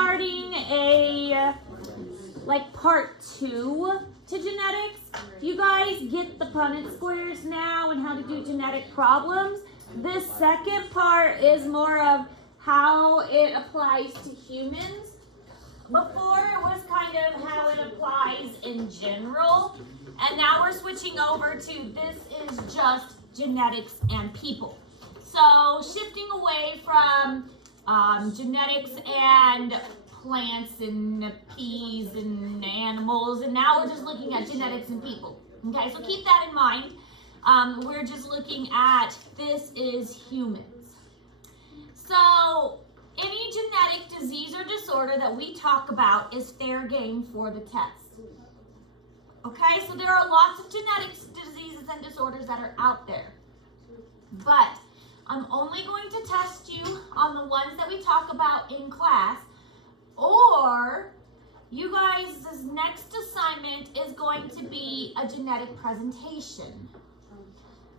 starting a like part 2 to genetics. You guys get the Punnett squares now and how to do genetic problems. This second part is more of how it applies to humans. Before it was kind of how it applies in general, and now we're switching over to this is just genetics and people. So shifting away from genetics and plants and peas and animals, and now we're just looking at genetics and people. Okay, so keep that in mind. We're just looking at this is humans. So any genetic disease or disorder that we talk about is fair game for the test. Okay, so there are lots of genetic diseases and disorders that are out there. But I'm only going to test you on the ones that we talk about in class, or you guys' next assignment is going to be a genetic presentation.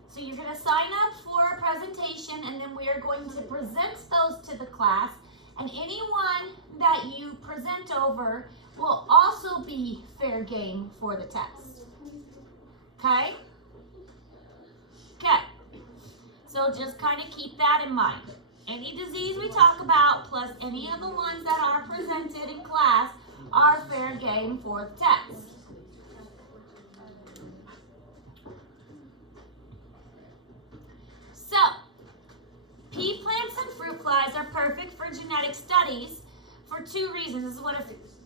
So you're going to sign up for a presentation, and then we are going to present those to the class, and anyone that you present over will also be fair game for the test. Okay? Okay. So just kind of keep that in mind. Any disease we talk about, plus any of the ones that are presented in class, are fair game for the test. So, pea plants and fruit flies are perfect for genetic studies for 2 reasons. This is what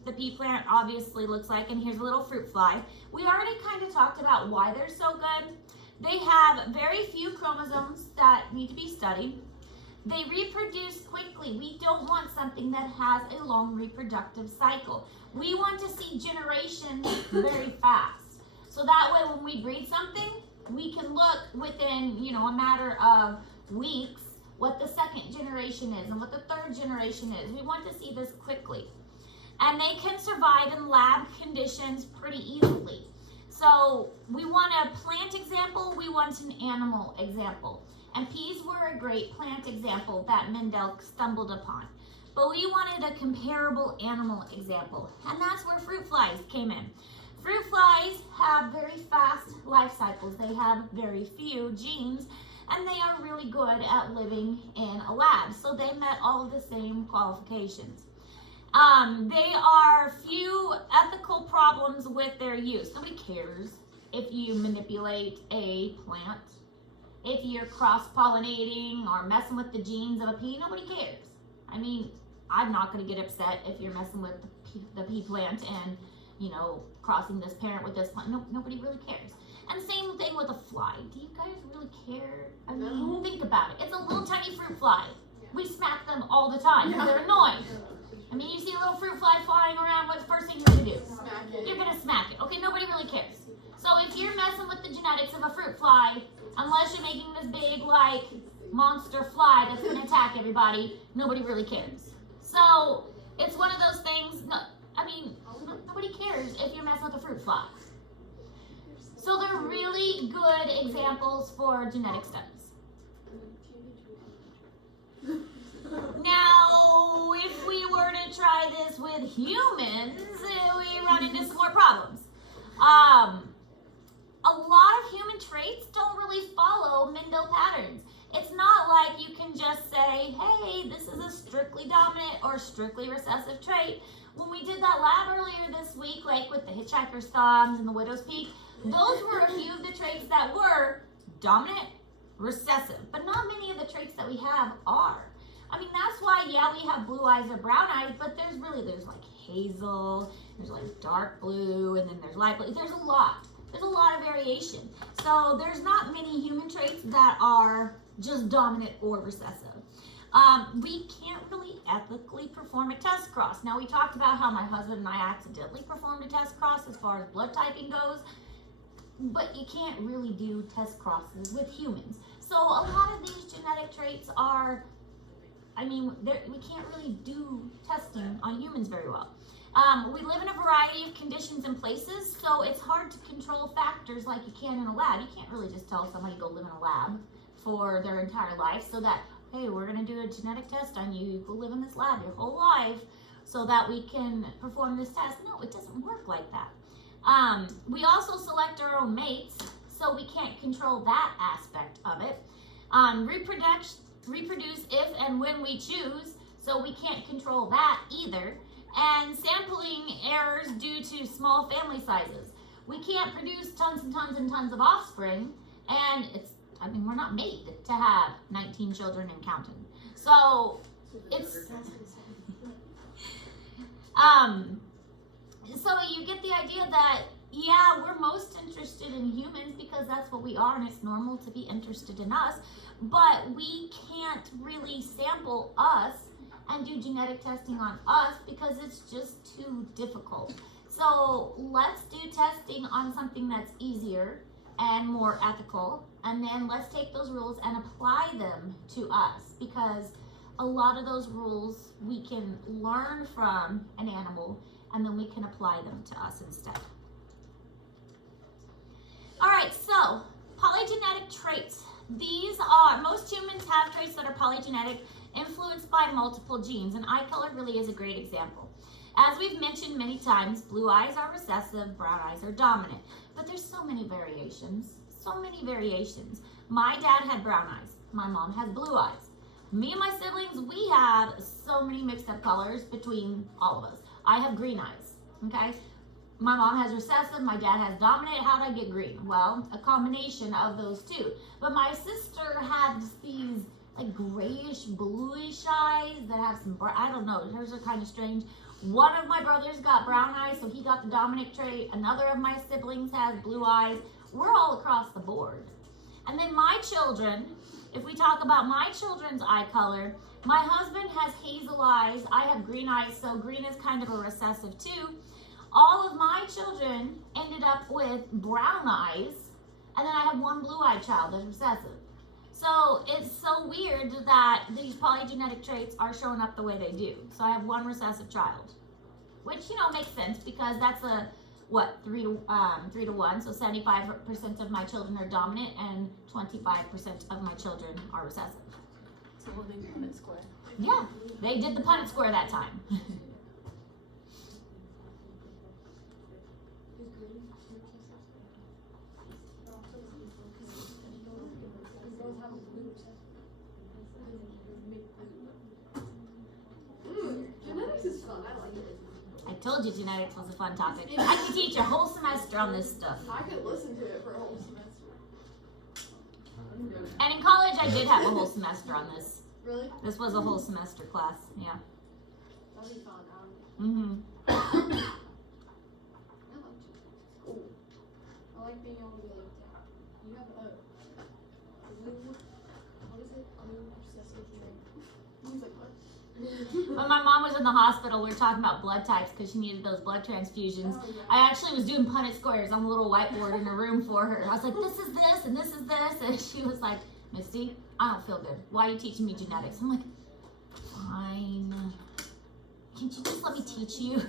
the pea plant obviously looks like, and here's a little fruit fly. We already kind of talked about why they're so good. They have very few chromosomes that need to be studied. They reproduce quickly. We don't want something that has a long reproductive cycle. We want to see generations very fast. So that way when we breed something, we can look within, a matter of weeks what the second generation is and what the third generation is. We want to see this quickly. And they can survive in lab conditions pretty easily. So we want a plant example, we want an animal example. And peas were a great plant example that Mendel stumbled upon. But we wanted a comparable animal example. And that's where fruit flies came in. Fruit flies have very fast life cycles. They have very few genes, and they are really good at living in a lab. So they met all of the same qualifications. They are few ethical problems with their use. Nobody cares if you manipulate a plant. If you're cross-pollinating or messing with the genes of a pea, nobody cares. I mean, I'm not going to get upset if you're messing with the pea plant and, crossing this parent with this plant. No, nobody really cares. And same thing with a fly. Do you guys really care? I mean, think about it. It's a little tiny fruit fly. We smack them all the time because they're annoying. I mean, you see a little fruit fly flying around, what's the first thing you're going to do? Smack it. You're going to smack it. Okay, nobody really cares. So if you're messing with the genetics of a fruit fly, unless you're making this big, monster fly that's going to attack everybody, nobody really cares. So it's one of those things, nobody cares if you're messing with a fruit fly. So they're really good examples for genetic studies. Now, if we were to try this with humans, we run into some more problems. A lot of human traits don't really follow Mendel patterns. It's not like you can just say, hey, this is a strictly dominant or strictly recessive trait. When we did that lab earlier this week, like with the hitchhiker's thumbs and the widow's peak, those were a few of the traits that were dominant, recessive, but not many of the traits that we have are. I mean, that's why, we have blue eyes or brown eyes, but there's like hazel, there's like dark blue, and then there's light blue. There's a lot of variation. So there's not many human traits that are just dominant or recessive. We can't really ethically perform a test cross. Now, we talked about how my husband and I accidentally performed a test cross as far as blood typing goes, but you can't really do test crosses with humans. So a lot of these genetic traits are, we can't really do testing on humans very well. We live in a variety of conditions and places, so it's hard to control factors like you can in a lab. You can't really just tell somebody to go live in a lab for their entire life so that, hey, we're going to do a genetic test on you. You go live in this lab your whole life. so that we can perform this test. No, it doesn't work like that. We also select our own mates, so we can't control that aspect of it. Reproduce if and when we choose, so we can't control that either. And sampling errors due to small family sizes. We can't produce tons and tons and tons of offspring, and we're not made to have 19 children and counting. So so you get the idea that, yeah, we're most interested in humans because that's what we are and it's normal to be interested in us, but we can't really sample us and do genetic testing on us because it's just too difficult. So let's do testing on something that's easier and more ethical, and then let's take those rules and apply them to us, because a lot of those rules we can learn from an animal and then we can apply them to us instead. All right, so polygenetic traits. Most humans have traits that are polygenetic, influenced by multiple genes, and eye color really is a great example. As we've mentioned many times, blue eyes are recessive, brown eyes are dominant, but there's so many variations, My dad had brown eyes, my mom has blue eyes. Me and my siblings, we have so many mixed up colors between all of us. I have green eyes, okay? My mom has recessive, my dad has dominant. How did I get green? Well, a combination of those two. But my sister has these like grayish, bluish eyes that have some, I don't know, hers are kind of strange. One of my brothers got brown eyes, so he got the dominant trait. Another of my siblings has blue eyes. We're all across the board. And then my children, if we talk about my children's eye color, my husband has hazel eyes. I have green eyes, so green is kind of a recessive too. All of my children ended up with brown eyes, and then I have one blue-eyed child that's recessive. So it's so weird that these polygenetic traits are showing up the way they do. So I have one recessive child, which, makes sense because that's a, 3 to 1. So 75% of my children are dominant and 25% of my children are recessive. So we'll do Punnett square. Yeah, they did the Punnett square that time. Genetics is fun. I like it. I told you genetics was a fun topic. I could teach a whole semester on this stuff. I could listen to it for a whole semester. And in college, I did have a whole semester on this. Really? This was a whole semester class. Yeah. That'd be fun. Mhm. I like genetics. It's cool. I like being able to be like, you have what is it? Obsessive trait. He's like, what? When my mom was in the hospital, we were talking about blood types because she needed those blood transfusions. Oh, yeah. I actually was doing Punnett squares on a little whiteboard in a room for her. I was like, this is this and this is this. And she was like, Misty, I don't feel good. Why are you teaching me genetics? I'm like, fine. Can't you just let me teach you?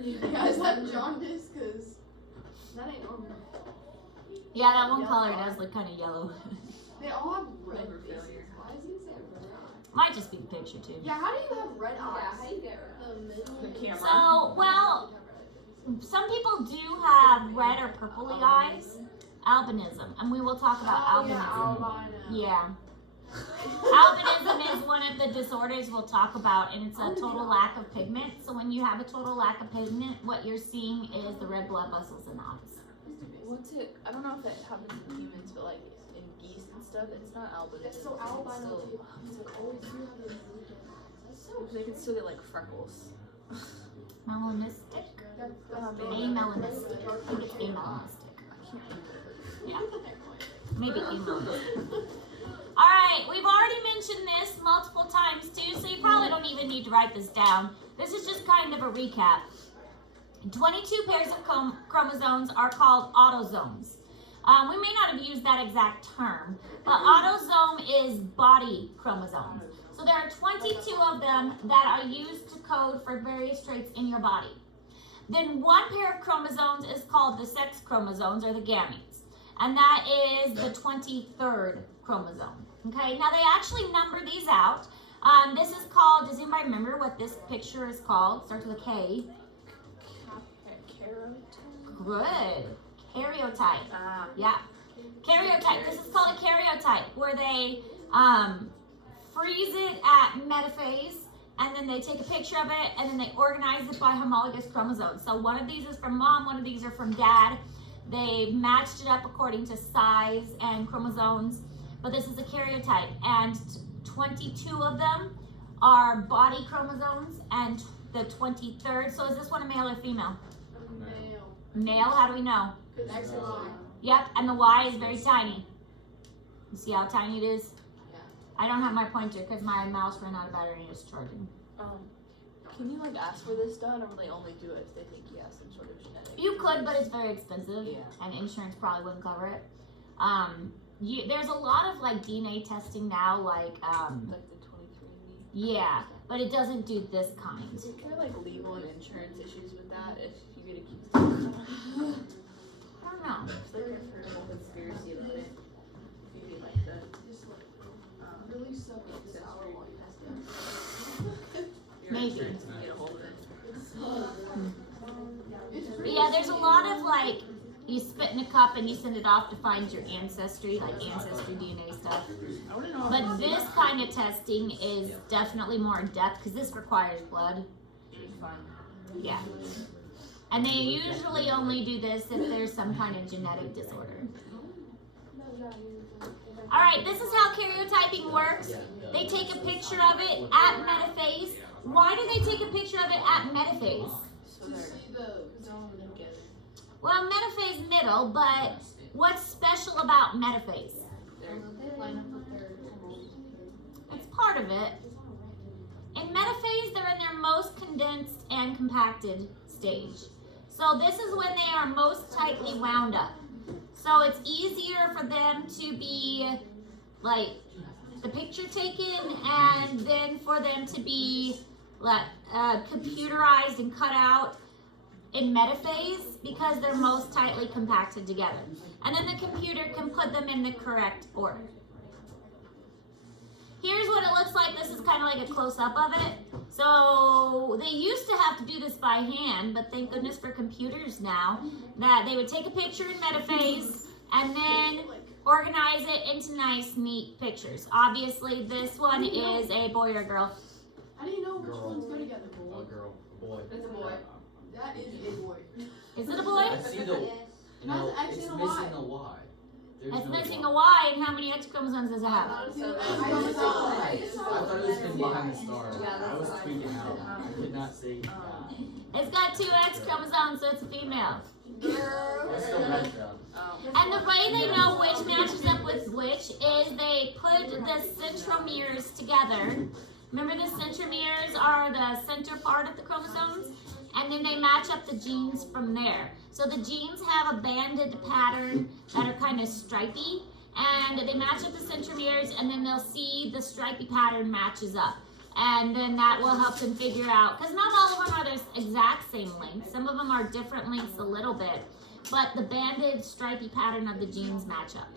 Yeah, is that jaundice? Because that ain't normal. Yeah, that one color does look kind of yellow. They all have red Liver faces. failure. Why is he saying red eye? Might just be the picture too. Yeah, how do you have red eyes? Yeah, how do you get The camera? So, well, some people do have red or purpley eyes. Albinism, and we will talk about albinism. albino. Yeah. Albinism is one of the disorders we'll talk about, and it's a total lack of pigment. So when you have a total lack of pigment, what you're seeing is the red blood vessels in the eyes. What's it? I don't know if it happens in humans, but like in geese and stuff, it's not albinism. It's so it's albino still- too. He's like, always do have those blue things. That's so They can still get like freckles. Melanistic? Maybe. Amelanistic. I think it's amelanistic. I can't remember. Yeah. Maybe amelanistic. Alright, we've already mentioned this multiple times too, so you probably don't even need to write this down. This is just kind of a recap. 22 pairs of chromosomes are called autosomes. We may not have used that exact term, but autosome is body chromosomes. So there are 22 of them that are used to code for various traits in your body. Then one pair of chromosomes is called the sex chromosomes, or the gametes, and that is the 23rd chromosome. Okay, now they actually number these out, This is called, does anybody remember what this picture is called? Starts with a K. Good. Karyotype. Yeah. Karyotype. This is called a karyotype, where they freeze it at metaphase, and then they take a picture of it, and then they organize it by homologous chromosomes. So one of these is from mom, one of these are from dad. They've matched it up according to size and chromosomes, but this is a karyotype, and 22 of them are body chromosomes, and the 23rd, so is this one a male or female? Male. Male, how do we know? X and Y. Yep, and the Y is very tiny. You see how tiny it is? Yeah. I don't have my pointer because my mouse ran out of battery and it's charging. Can you like ask for this done, or will they only do it if they think he has some sort of genetic? You could, but it's very expensive, Yeah. and insurance probably wouldn't cover it. There's a lot of like DNA testing now, like Like the 23andMe. yeah, but it doesn't do this kind. Is there like legal and insurance issues with that if you get accused of it? I don't know. It's like I've heard a whole conspiracy about it. If you get like the Just like really suck at this hour while you your Maybe. insurance can get a hold of it. But yeah, there's a lot of like you spit in a cup and you send it off to find your ancestry, like ancestry DNA stuff. I want to know. But this kind of testing is definitely more in depth because this requires blood. Yeah. And they usually only do this if there's some kind of genetic disorder. Alright, this is how karyotyping works. They take a picture of it at metaphase. Why do they take a picture of it at metaphase? So to they're see the zone together. Well, metaphase middle, but what's special about metaphase? They line up with their hormones. It's part of it. In metaphase, they're in their most condensed and compacted stage. So this is when they are most tightly wound up. So it's easier for them to be like the picture taken and then for them to be like computerized and cut out in metaphase because they're most tightly compacted together. And then the computer can put them in the correct order. Here's what it looks like. This is kind of like a close-up of it. So they used to have to do this by hand, but thank goodness for computers now, that they would take a picture in metaphase and then organize it into nice, neat pictures. Obviously, this one is a boy or girl. How do you know which ones go together? A girl, a boy. It's a boy. That is a boy. Is it a boy? I see the, Not the X it's and a Y. missing a Y. There's It's no missing Y. a Y, and how many X chromosomes does it have? I thought it was hidden behind the star. I was tweaking out. I could not see. It's got 2 X chromosomes, so it's a female. I still got that. And the way they know which matches up with which is they put the centromeres together. Remember the centromeres are the center part of the chromosomes? And then they match up the genes from there. So the genes have a banded pattern that are kind of stripy. And they match up the centromeres and then they'll see the stripy pattern matches up. And then that will help them figure out, because not all of them are the exact same length. Some of them are different lengths a little bit. But the banded stripy pattern of the genes match up.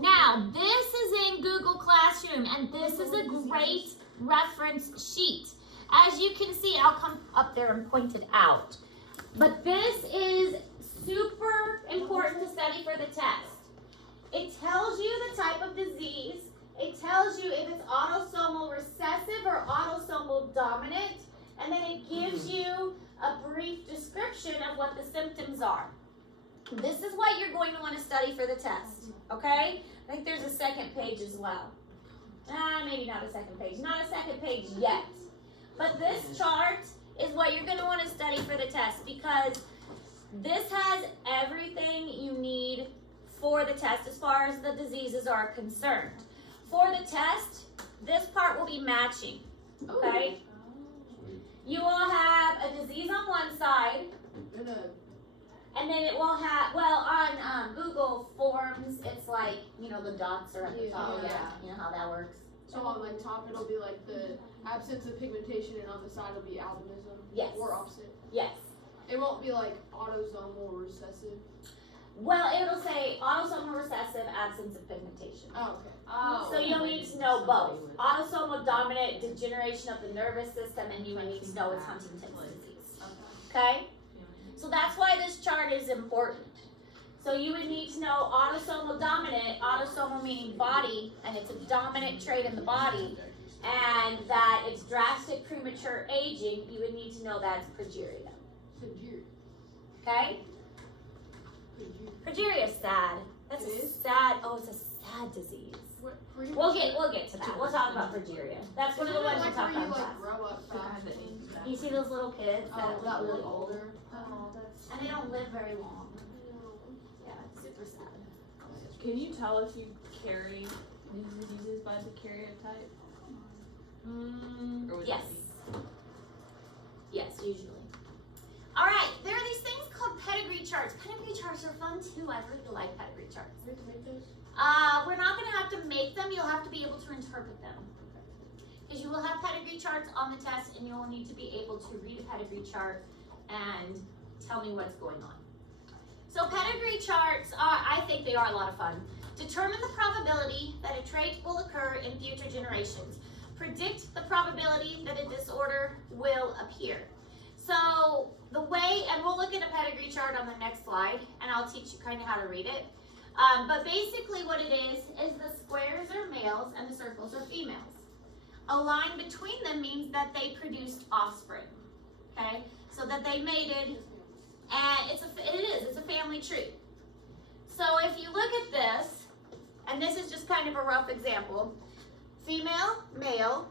Now, this is in Google Classroom, and this is a great reference sheet. As you can see, I'll come up there and point it out. But this is super important to study for the test. It tells you the type of disease. It tells you if it's autosomal recessive or autosomal dominant. And then it gives you a brief description of what the symptoms are. This is what you're going to want to study for the test, okay? I think there's a second page as well. Maybe not a second page. Not a second page yet. But this chart is what you're going to want to study for the test because this has everything you need for the test as far as the diseases are concerned. For the test, this part will be matching, okay? You will have a disease on one side, and then it will have, well, on Google Forms, it's like, you know, the dots are at the top. Yeah. You know how that works? So on the top it'll be like the absence of pigmentation, and on the side it'll be albinism. Yes. Or opposite. Yes. It won't be like autosomal recessive. Well, it'll say autosomal recessive, absence of pigmentation. Oh, okay. So you'll need know both. Autosomal dominant degeneration of the nervous system, and you would need to know it's Huntington's disease. Okay? So that's why this chart is important. So you would need to know autosomal dominant, autosomal meaning body, and it's a dominant trait in the body, and that it's drastic premature aging. You would need to know that's progeria. Okay? Progeria is sad. That's a sad. Oh, it's a sad disease. We'll get to that. We'll talk about progeria. That's one of the ones we'll talk about in class. You see those little kids that got really older, and they don't live very long. Yeah, it's super sad. Can you tell if you carry these diseases by the karyotype? Or would Yes. that be- Yes, usually. All right, there are these things called pedigree charts. Pedigree charts are fun too. I really like pedigree charts. We're not going to have to make them. You'll have to be able to interpret them. Because you will have pedigree charts on the test, and you'll need to be able to read a pedigree chart and tell me what's going on. So pedigree charts are, I think they are a lot of fun. Determine the probability that a trait will occur in future generations. Predict the probability that a disorder will appear. So the way, and we'll look at a pedigree chart on the next slide, and I'll teach you kind of how to read it. But basically what it is the squares are males and the circles are females. A line between them means that they produced offspring, okay? So that they mated, and it's a family tree. So if you look at this, and this is just kind of a rough example, female, male,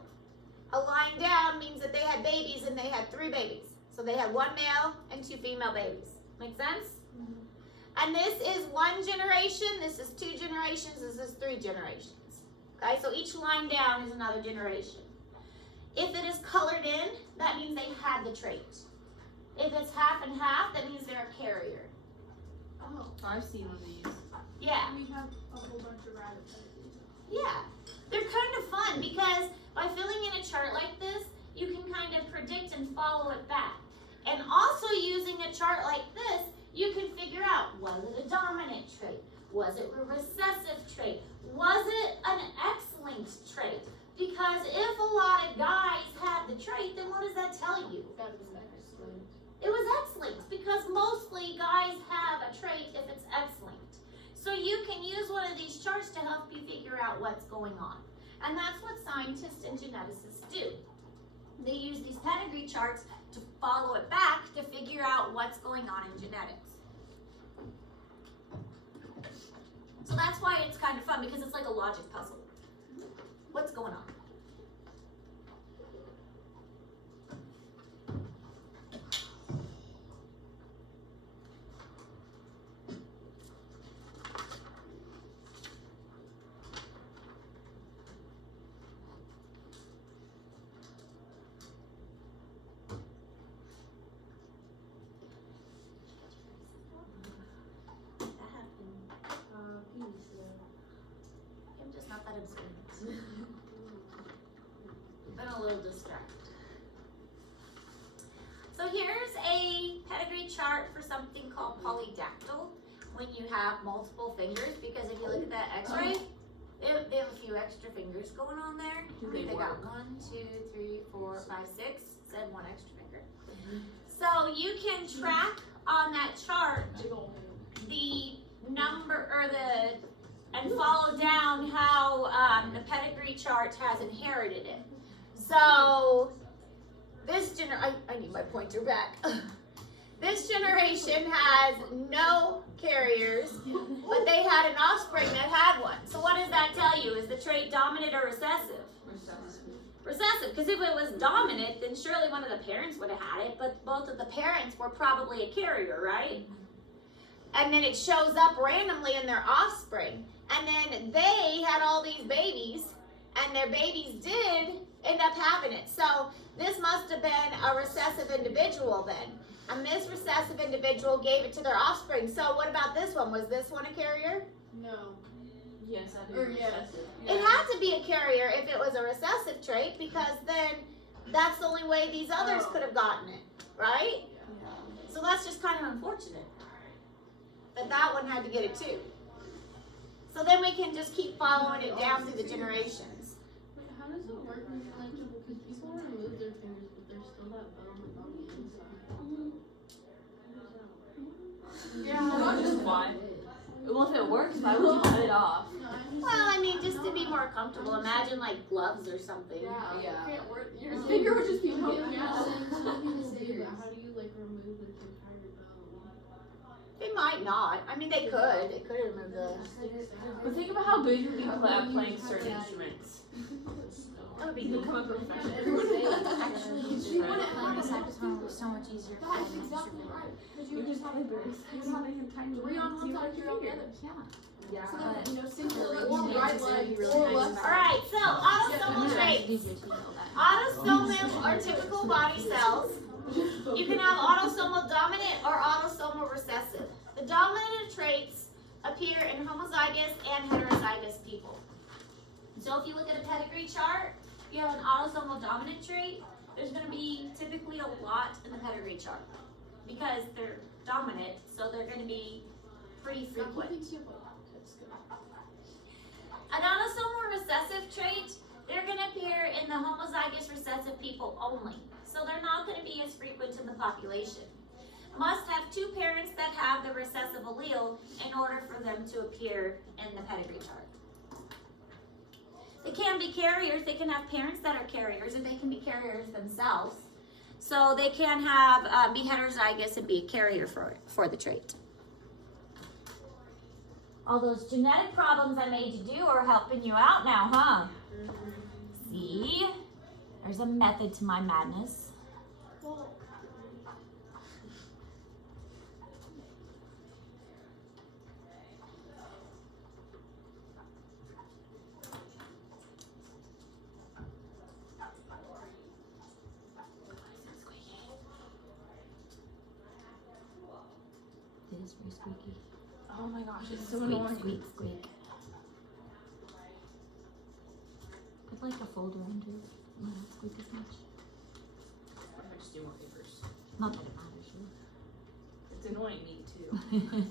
a line down means that they had babies and they had 3 babies. So they had 1 male and 2 female babies. Make sense? And this is 1 generation, this is 2 generations, this is 3 generations. Okay, so each line down is another generation. If it is colored in, that means they had the trait. If it's half and half, that means they're a carrier. Oh, I've seen one of these. Yeah, we have a whole bunch of rabbit pedigree. yeah. They're kind of fun because by filling in a chart like this, you can kind of predict and follow it back. And also using a chart like this, you can figure out, was it a dominant trait? Was it a recessive trait? Was it an X-linked trait? Because if a lot of guys have the trait, then what does that tell you? It was X-linked because mostly guys have a trait if it's X-linked. So you can use one of these charts to help you figure out what's going on. And that's what scientists and geneticists do. They use these pedigree charts to follow it back to figure out what's going on in genetics. So that's why it's kind of fun, because it's like a logic puzzle. What's going on? I'm just not that observant. Been a little distracted. So here's a pedigree chart for something called polydactyl, when you have multiple fingers, because if you look at that x-ray, they have a few extra fingers going on there. They got 1, 2, 3, 4, 5, 6, said 1 extra finger. So you can track on that chart the number or and follow down how the pedigree chart has inherited it. So this I need my pointer back. This generation has no carriers, but they had an offspring that had one. So what does that tell you? Is the trait dominant or recessive? Recessive, because if it was dominant, then surely one of the parents would have had it, but both of the parents were probably a carrier, right? And then it shows up randomly in their offspring. And then they had all these babies, and their babies did end up having it. So this must have been a recessive individual then. And this recessive individual gave it to their offspring. So what about this one? Was this one a carrier? No. Yes, I do. Or yes. It had to be a carrier if it was a recessive trait, because then that's the only way these others could have gotten it, right? So that's just kind of unfortunate that that one had to get it too. So then we can just keep following it down through the generations. How does it work when like because people remove their fingers but there's still that bone like on the inside? Not just why. Well, if it works, why would you cut it off? Well, I mean, just to be more comfortable, imagine like gloves or something. Yeah. Yeah. Can't work. Your finger would just be poking out. Yeah. How do you like remove the entire bone? They might not. I mean, they could. They could remove the. But think about how good you would be playing certain instruments. That would be You neat. become a professional. Actually, You wouldn't playing the have saxophone was so much easier. That's exactly right. Because You just have three on one side, three on the other. Yeah. So then, you know, sing Really, or you need right to leg be really or nice left about side. Alright, so autosomal traits. Autosomal are typical body cells. You can have autosomal dominant or autosomal recessive. The dominant traits appear in homozygous and heterozygous people. So if you look at a pedigree chart, you have an autosomal dominant trait, there's going to be typically a lot in the pedigree chart because they're dominant, so they're going to be pretty frequent. An autosomal recessive trait, they're going to appear in the homozygous recessive people only. So they're not going to be as frequent in the population. Must have two parents that have the recessive allele in order for them to appear in the pedigree chart. They can be carriers. They can have parents that are carriers, and they can be carriers themselves. So they can have be heterozygous and be a carrier for the trait. All those genetic problems I made you do are helping you out now, huh? See? There's a method to my madness. It is very squeaky. Oh my gosh, it's so Squeak, annoying. squeak, squeak. Put like a folder under it. Will not squeak as much. What if I just do more papers? Not that it matters, It's annoying me too. really.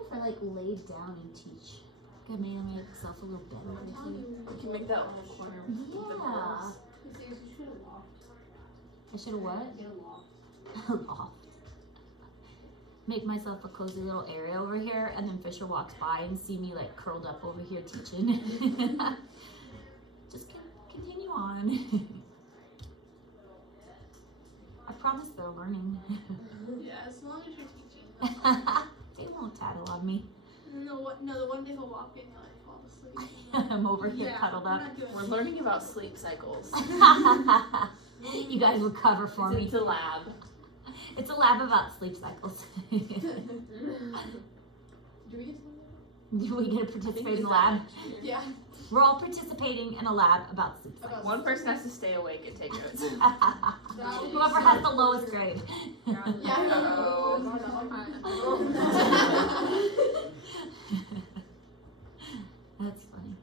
If I like laid down and teach, I may make myself a little better. I think. You can make that whole corner. with the Yeah. girls. You should have walked. I should have what? Get a loft. Loft. Make myself a cozy little area over here, and then Fisher walks by and see me like curled up over here teaching. Just continue on. I promise they're learning. Yeah, as long as you're teaching. They won't tattle on me. No, the one day he'll walk in and you'll like fall asleep. I'm over here cuddled we're up. not doing We're it. learning about sleep cycles. You guys will cover for me. It's a lab. It's a lab about sleep cycles. Do we get to Do we get to participate in the lab? Yeah. We're all participating in a lab about sleep cycles. One person has to stay awake and take notes. Whoever has the lowest grade. That's funny.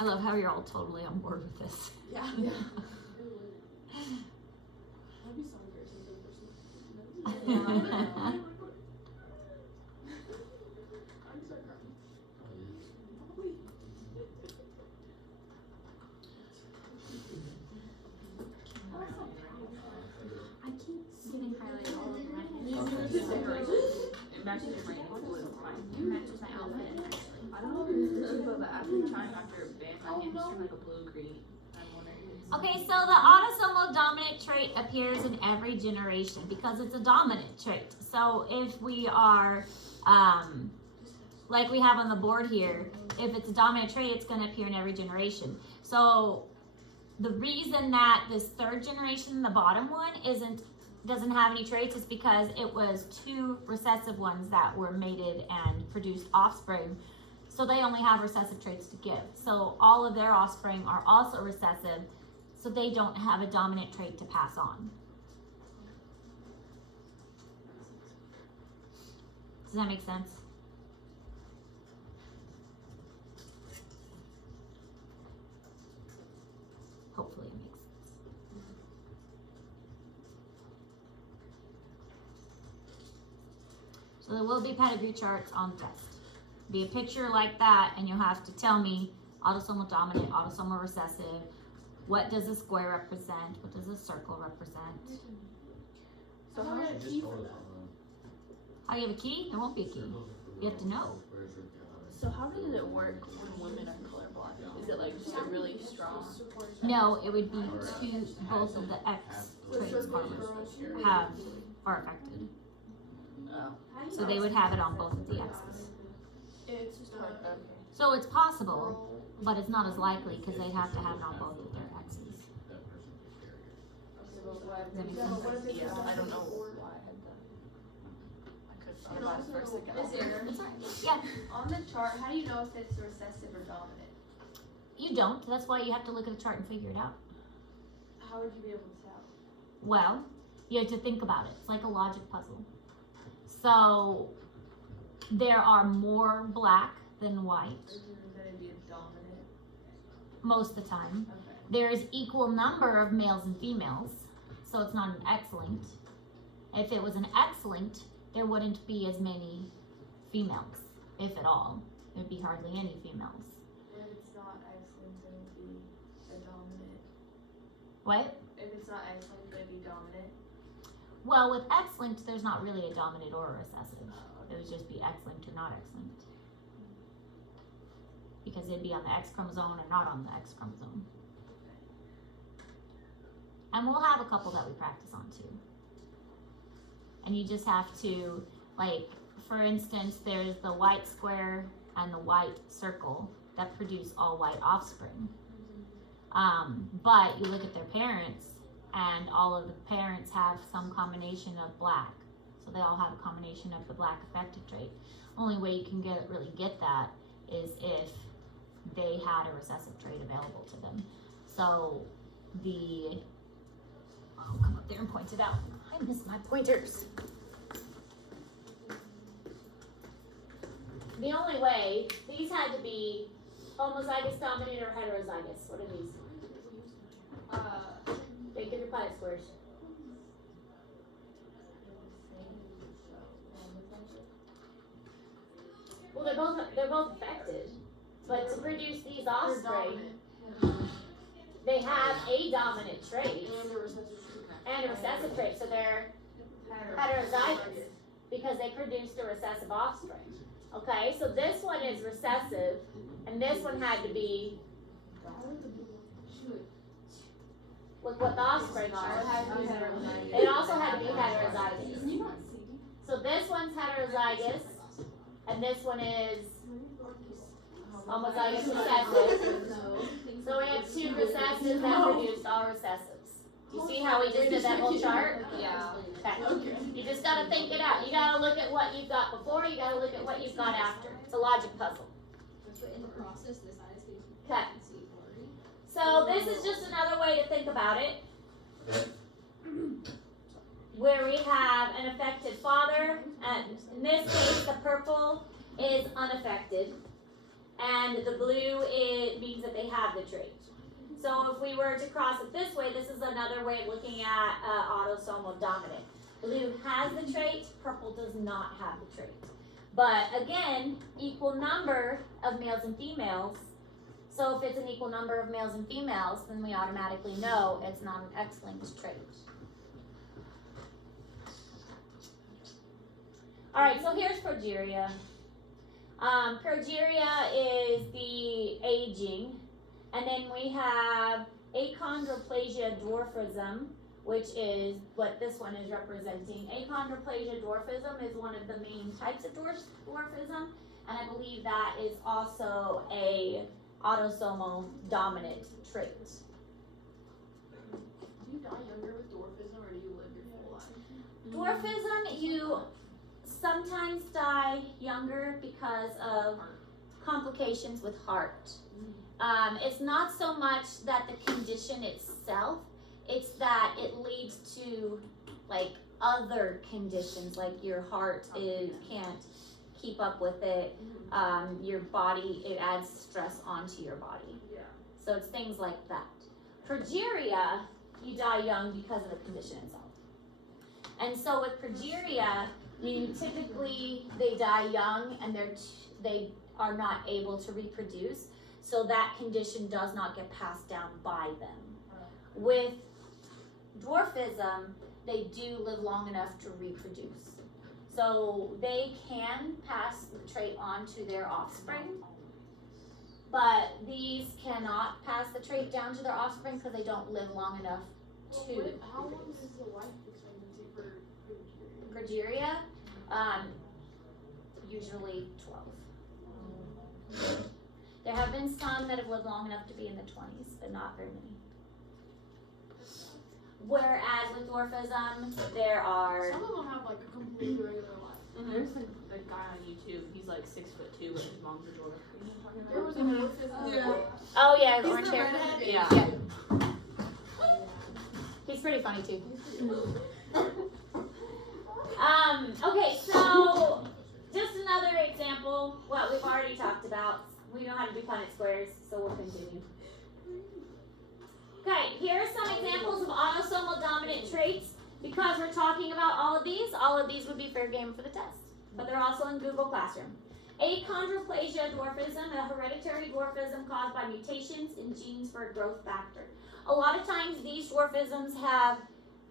I love how you're all totally on board with this. Yeah. That'd be so embarrassing. I keep getting highlighted all over my It matches your brain. It matches my outfit, actually. I don't know if it's this, but after time, after a band, my hands turn like a blue-green. I'm wondering. Okay, so the autosomal dominant trait appears in every generation because it's a dominant trait. So if we are, like we have on the board here, if it's a dominant trait, it's going to appear in every generation. So the reason that this third generation, the bottom one, doesn't have any traits is because it was two recessive ones that were mated and produced offspring. So they only have recessive traits to give. So all of their offspring are also recessive, so they don't have a dominant trait to pass on. Does that make sense? hopefully it makes sense. So there will be pedigree charts on the test. Be a picture like that, and you'll have to tell me autosomal dominant, autosomal recessive. What does a square represent? What does a circle represent? So I how, got a Just key told for us that. How do you have a key? There won't be a key. You have to know. so how does it work when women are colorblind? Is it like just a really strong? No, it would be both of the X traits are affected. Oh. So they would have it on both of the X's. It's just hard. Okay. So it's possible, but it's not as likely because they'd have to have it on both of their X's. Does that make sense? Yeah, I don't know why I had that. I could have thought about it for a second. Is there, That's all right. Yeah, on the chart, how do you know if it's recessive or dominant? you don't. That's why you have to look at the chart and figure it out. How would you be able to tell? Well, you have to think about it. It's like a logic puzzle. So there are more black than white Is it gonna be a dominant? most of the time. Okay. There is equal number of males and females, so it's not an X-linked. If it was an X-linked, there wouldn't be as many females, if at all. There'd be hardly any females. What if it's not X-linked, then it'd be a dominant? What? If it's not X-linked, then it'd be dominant? Well, with X-linked, there's not really a dominant or a recessive. It would just be X-linked or not X-linked. Because it'd be on the X chromosome or not on the X chromosome. And we'll have a couple that we practice on too. And you just have to, like, for instance, there's the white square and the white circle that produce all white offspring. But you look at their parents, and all of the parents have some combination of black. So they all have a combination of the black affected trait. Only way you can really get that is if they had a recessive trait available to them. So I'll come up there and point it out. I miss my pointers. The only way, these had to be homozygous dominant or heterozygous. What are these? Think of your Punnett squares. Well, they're both affected, but to produce these offspring, they have a dominant trait and a recessive trait, so they're heterozygous because they produced a recessive offspring. Okay, so this one is recessive, and this one had to be. Look what the offspring are. It also had to be heterozygous. So this one's heterozygous, and this one is homozygous recessive. So we have two recessives that produced all recessives. You see how we just did that whole chart? Yeah. Okay. You just gotta think it out. You gotta look at what you've got before, you gotta look at what you've got after. It's a logic puzzle. In the process, this ice cream. Okay. So this is just another way to think about it. Where we have an affected father, and in this case the purple is unaffected, and the blue means that they have the trait. So if we were to cross it this way, this is another way of looking at autosomal dominant. Blue has the trait, purple does not have the trait. But again, equal number of males and females. So if it's an equal number of males and females, then we automatically know it's not an X-linked trait. All right, so here's progeria. Progeria is the aging, and then we have achondroplasia dwarfism, which is what this one is representing. Achondroplasia dwarfism is one of the main types of dwarfism, and I believe that is also a autosomal dominant trait. Do you die younger with dwarfism, or do you live your full life? Dwarfism, you sometimes die younger because of complications with heart. It's not so much that the condition itself, it's that it leads to like other conditions, like your heart can't keep up with it. Your body, it adds stress onto your body. Yeah. So it's things like that. Progeria, you die young because of the condition itself. And so with progeria, you typically, they die young and they are not able to reproduce. So that condition does not get passed down by them. With dwarfism, they do live long enough to reproduce. So they can pass the trait on to their offspring, but these cannot pass the trait down to their offspring because they don't live long enough to. How long is the life expectancy for Progeria, usually 12. There have been some that have lived long enough to be in the 20s, but not very many. Whereas with dwarfism, there are. Some of them have like a completely regular life. There's like the guy on YouTube. He's like 6'2", and his mom's a dwarf. You know what I'm There talking was about? a dwarfism. Oh yeah, the He's orange the hair. redhead? Yeah. He's pretty funny too. Okay, so just another example, what we've already talked about. We know how to do Punnett squares, so we'll continue. Okay, here are some examples of autosomal dominant traits. Because we're talking about all of these would be fair game for the test. But they're also in Google Classroom. Achondroplasia dwarfism, a hereditary dwarfism caused by mutations in genes for a growth factor. A lot of times these dwarfisms have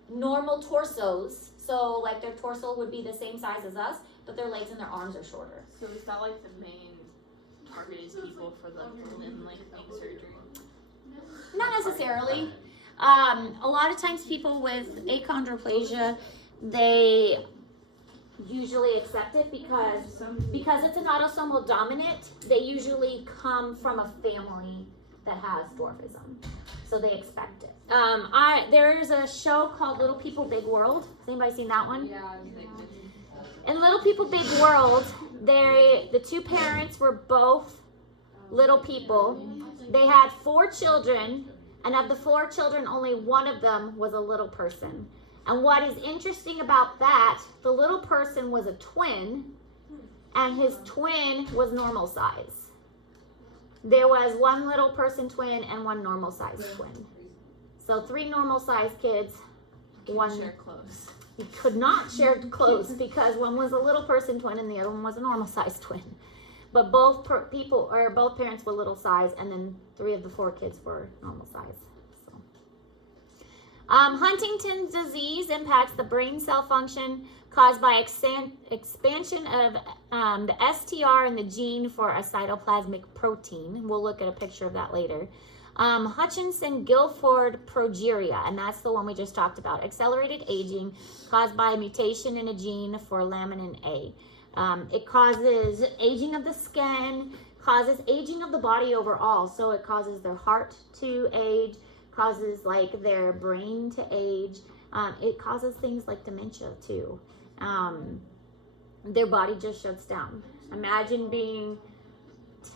normal torsos, so like their torso would be the same size as us, but their legs and their arms are shorter. So is that like the main target is people for the limb lengthening surgery? Not necessarily. A lot of times people with achondroplasia, they usually accept it because it's an autosomal dominant, they usually come from a family that has dwarfism. So they expect it. There's a show called Little People Big World. Has anybody seen that one? Yeah. In Little People Big World, the two parents were both little people. They had 4 children, and of the 4 children, only one of them was a little person. And what is interesting about that, the little person was a twin, and his twin was normal size. There was 1 little person twin and 1 normal size twin. So 3 normal size kids, one Share clothes. you could not share clothes because one was a little person twin and the other one was a normal size twin. But both parents were little size, and then 3 of the 4 kids were normal size. So. Huntington's disease impacts the brain cell function caused by expansion of the STR in the gene for a cytoplasmic protein. We'll look at a picture of that later. Hutchinson-Gilford progeria, and that's the one we just talked about. Accelerated aging caused by a mutation in a gene for laminin A. It causes aging of the skin, causes aging of the body overall. So it causes their heart to age, causes like their brain to age. It causes things like dementia too. Their body just shuts down. Imagine being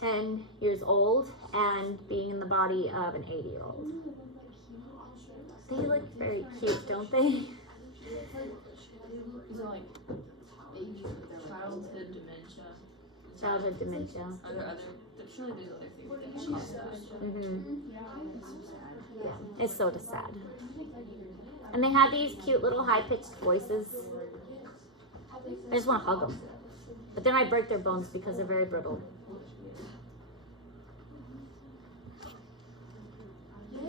10 years old and being in the body of an 80-year-old. They look very cute, don't they? These are like childhood dementia. Childhood dementia. Are there other? Surely there's other things that cause that. Mm-hmm. Yeah, it's so sad. And they have these cute little high-pitched voices. I just want to hug them. But then I break their bones because they're very brittle.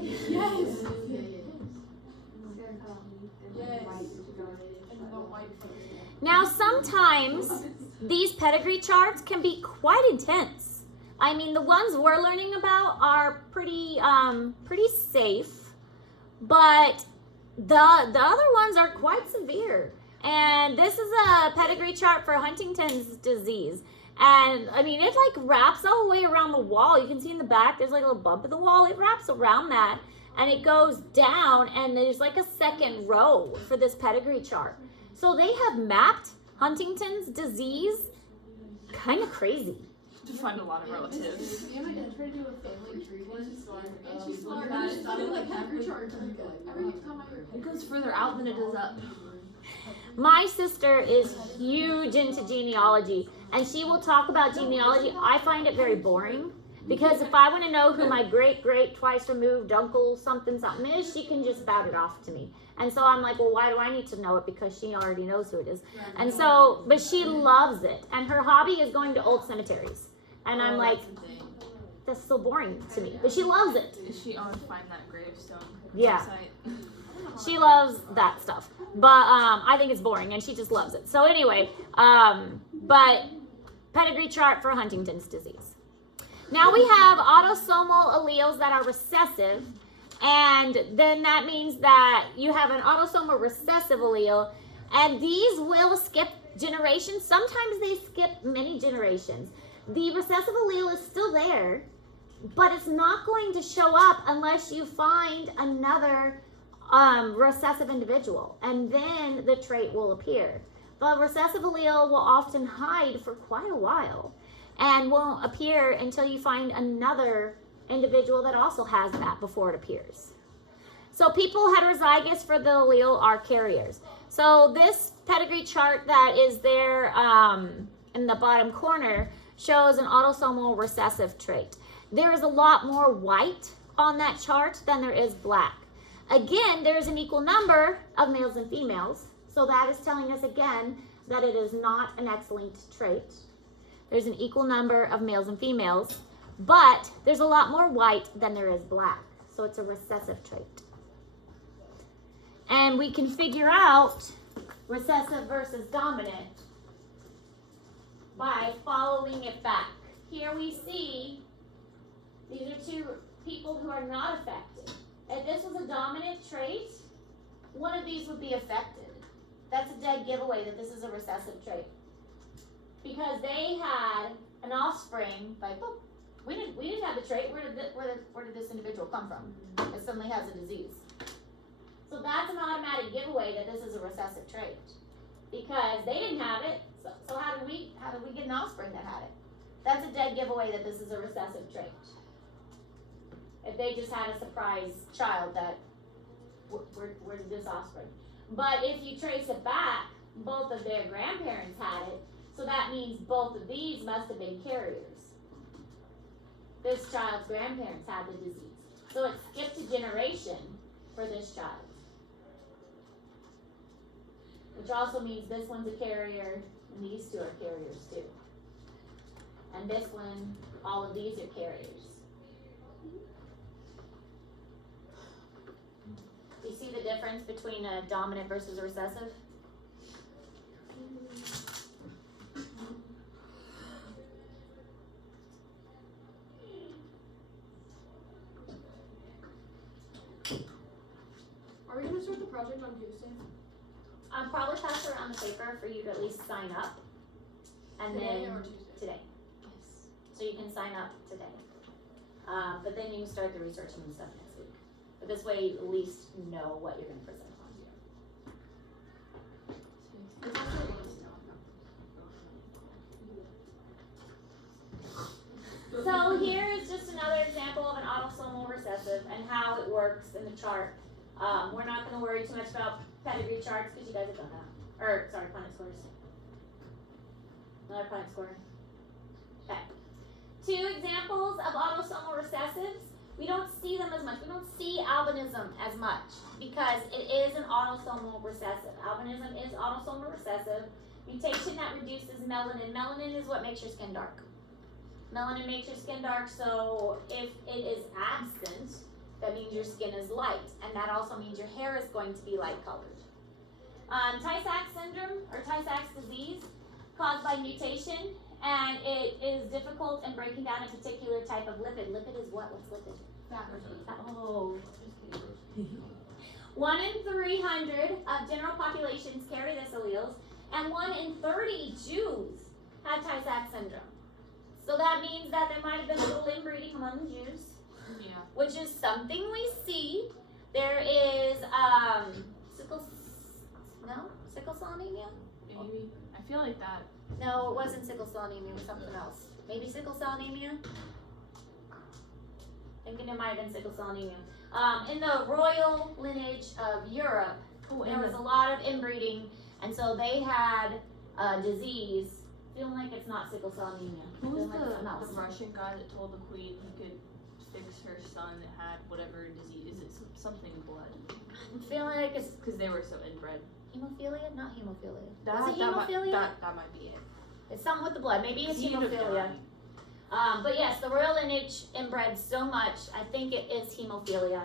Yes. Now, sometimes these pedigree charts can be quite intense. I mean, the ones we're learning about are pretty safe, but the other ones are quite severe. And this is a pedigree chart for Huntington's disease. And I mean, it like wraps all the way around the wall. You can see in the back, there's like a little bump in the wall. It wraps around that and it goes down, and there's like a second row for this pedigree chart. So they have mapped Huntington's disease kind of crazy. To find a lot of relatives. Am I gonna try to do a family tree one? And she's smart. I just thought it like every chart. Every time It goes further out than it does up. My sister is huge into genealogy, and she will talk about genealogy. I find it very boring. Because if I want to know who my great twice removed uncle something is, she can just spout it off to me. And so I'm like, well, why do I need to know it? Because she already knows who it is. And so, but she loves it. And her hobby is going to old cemeteries. And I'm like, that's so boring to me. But she loves it. Is she on Find That Gravestone Yeah. website? She loves that stuff. But I think it's boring and she just loves it. So anyway, but pedigree chart for Huntington's disease. Now we have autosomal alleles that are recessive, and then that means that you have an autosomal recessive allele, and these will skip generations. Sometimes they skip many generations. The recessive allele is still there, but it's not going to show up unless you find another recessive individual, and then the trait will appear. The recessive allele will often hide for quite a while and won't appear until you find another individual that also has that before it appears. So people heterozygous for the allele are carriers. So this pedigree chart that is there in the bottom corner shows an autosomal recessive trait. There is a lot more white on that chart than there is black. Again, there's an equal number of males and females. So that is telling us again that it is not an X-linked trait. There's an equal number of males and females, but there's a lot more white than there is black. So it's a recessive trait. And we can figure out recessive versus dominant by following it back. Here we see these are two people who are not affected. If this was a dominant trait, one of these would be affected. That's a dead giveaway that this is a recessive trait. Because they had an offspring, like, oh, we didn't have the trait. Where did this individual come from? It suddenly has a disease. So that's an automatic giveaway that this is a recessive trait. Because they didn't have it, so how did we get an offspring that had it? That's a dead giveaway that this is a recessive trait. If they just had a surprise child that, where did this offspring? But if you trace it back, both of their grandparents had it, so that means both of these must have been carriers. This child's grandparents had the disease. So it skipped a generation for this child. Which also means this one's a carrier, and these two are carriers too. And this one, all of these are carriers. Do you see the difference between a dominant versus a recessive? Are we gonna start the project on Tuesday? I'll probably pass around the paper for you to at least sign up. And Today then or Tuesday? today. So you can sign up today. But then you can start the researching and stuff next week. But this way you at least know what you're going to present on. So here is just another example of an autosomal recessive and how it works in the chart. We're not going to worry too much about pedigree charts because you guys have done that. Or, sorry, Punnett scores. Another Punnett score. Okay. Two examples of autosomal recessives. We don't see them as much. We don't see albinism as much because it is an autosomal recessive. Albinism is autosomal recessive. Mutation that reduces melanin. Melanin is what makes your skin dark. Melanin makes your skin dark, so if it is absent, that means your skin is light, and that also means your hair is going to be light colored. Tay-Sachs syndrome, or Tay-Sachs disease, caused by mutation, and it is difficult in breaking down a particular type of lipid. Lipid is what? What's lipid? Fat. Oh. 1 in 300 of general populations carry this alleles, and 1 in 30 Jews have Tay-Sachs syndrome. So that means that there might have been a little inbreeding among the Jews, Yeah. which is something we see. There is sickle cell anemia? Maybe. I feel like that. No, it wasn't sickle cell anemia, it was something else. Maybe sickle cell anemia? Thinking it might have been sickle cell anemia. In the royal lineage of Europe, there was a lot of inbreeding, and so they had a disease Feeling like it's not sickle cell anemia. Who was Feeling like it's something else. the Russian guy that told the queen he could fix her son that had whatever disease? Is it something blood? I'm feeling like it's Because they were so inbred. hemophilia, not hemophilia. That, Is it that, might, hemophilia? that might be it. It's something with the blood. Maybe it's He'd have hemophilia. died. But yes, the royal lineage inbred so much. I think it is hemophilia.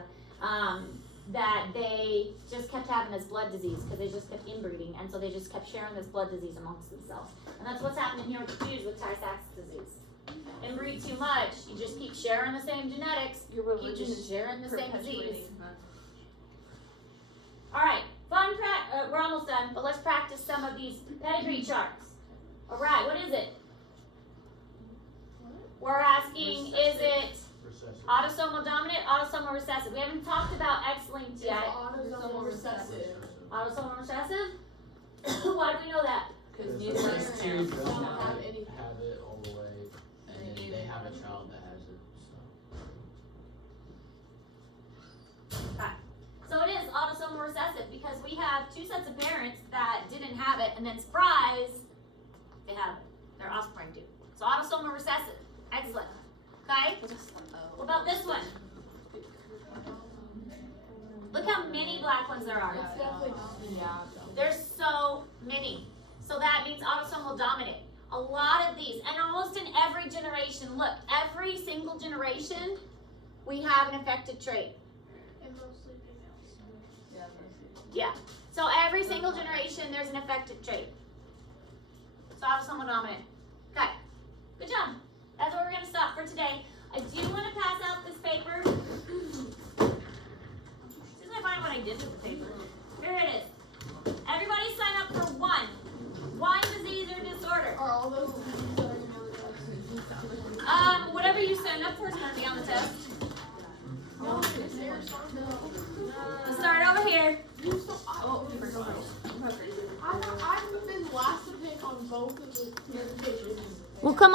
That they just kept having this blood disease because they just kept inbreeding, and so they just kept sharing this blood disease amongst themselves. And that's what's happening here with the Jews with Tay-Sachs disease. Inbreed too much, you just keep sharing the same genetics, Your keep religion just is sharing the same disease. perpetuating that. All right, we're almost done, but let's practice some of these pedigree charts. All right, what is it? We're asking, is it Recessive. autosomal dominant, autosomal recessive? We haven't talked about X-linked yet. Autosomal recessive. Autosomal recessive? Why do we know that? Because Because neither the one first are two parents. don't have have any- it all the way, and then they have a child that has it, so. So it is autosomal recessive because we have two sets of parents that didn't have it, and then surprise, they have it. Their offspring do. So autosomal recessive. Excellent. Okay? What about this one? Look how many black ones there are. It's definitely Yeah. There's so many. So that means autosomal dominant. A lot of these, and almost in every generation, look, every single generation, we have an affected trait. and mostly females. Yeah, that's it. Yeah. So every single generation, there's an affected trait. So autosomal dominant. Okay. Good job. That's where we're going to stop for today. I do want to pass out this paper. As soon as I find what I did with the paper. Here it is. Everybody sign up for one. One disease or disorder. Are all those diseases that are gonna be on the test? Whatever you sign up for is going to be on the test. No, is there something? Let's start over here. Oh, you forgot. I've been last to pick on both of the presentations. We'll come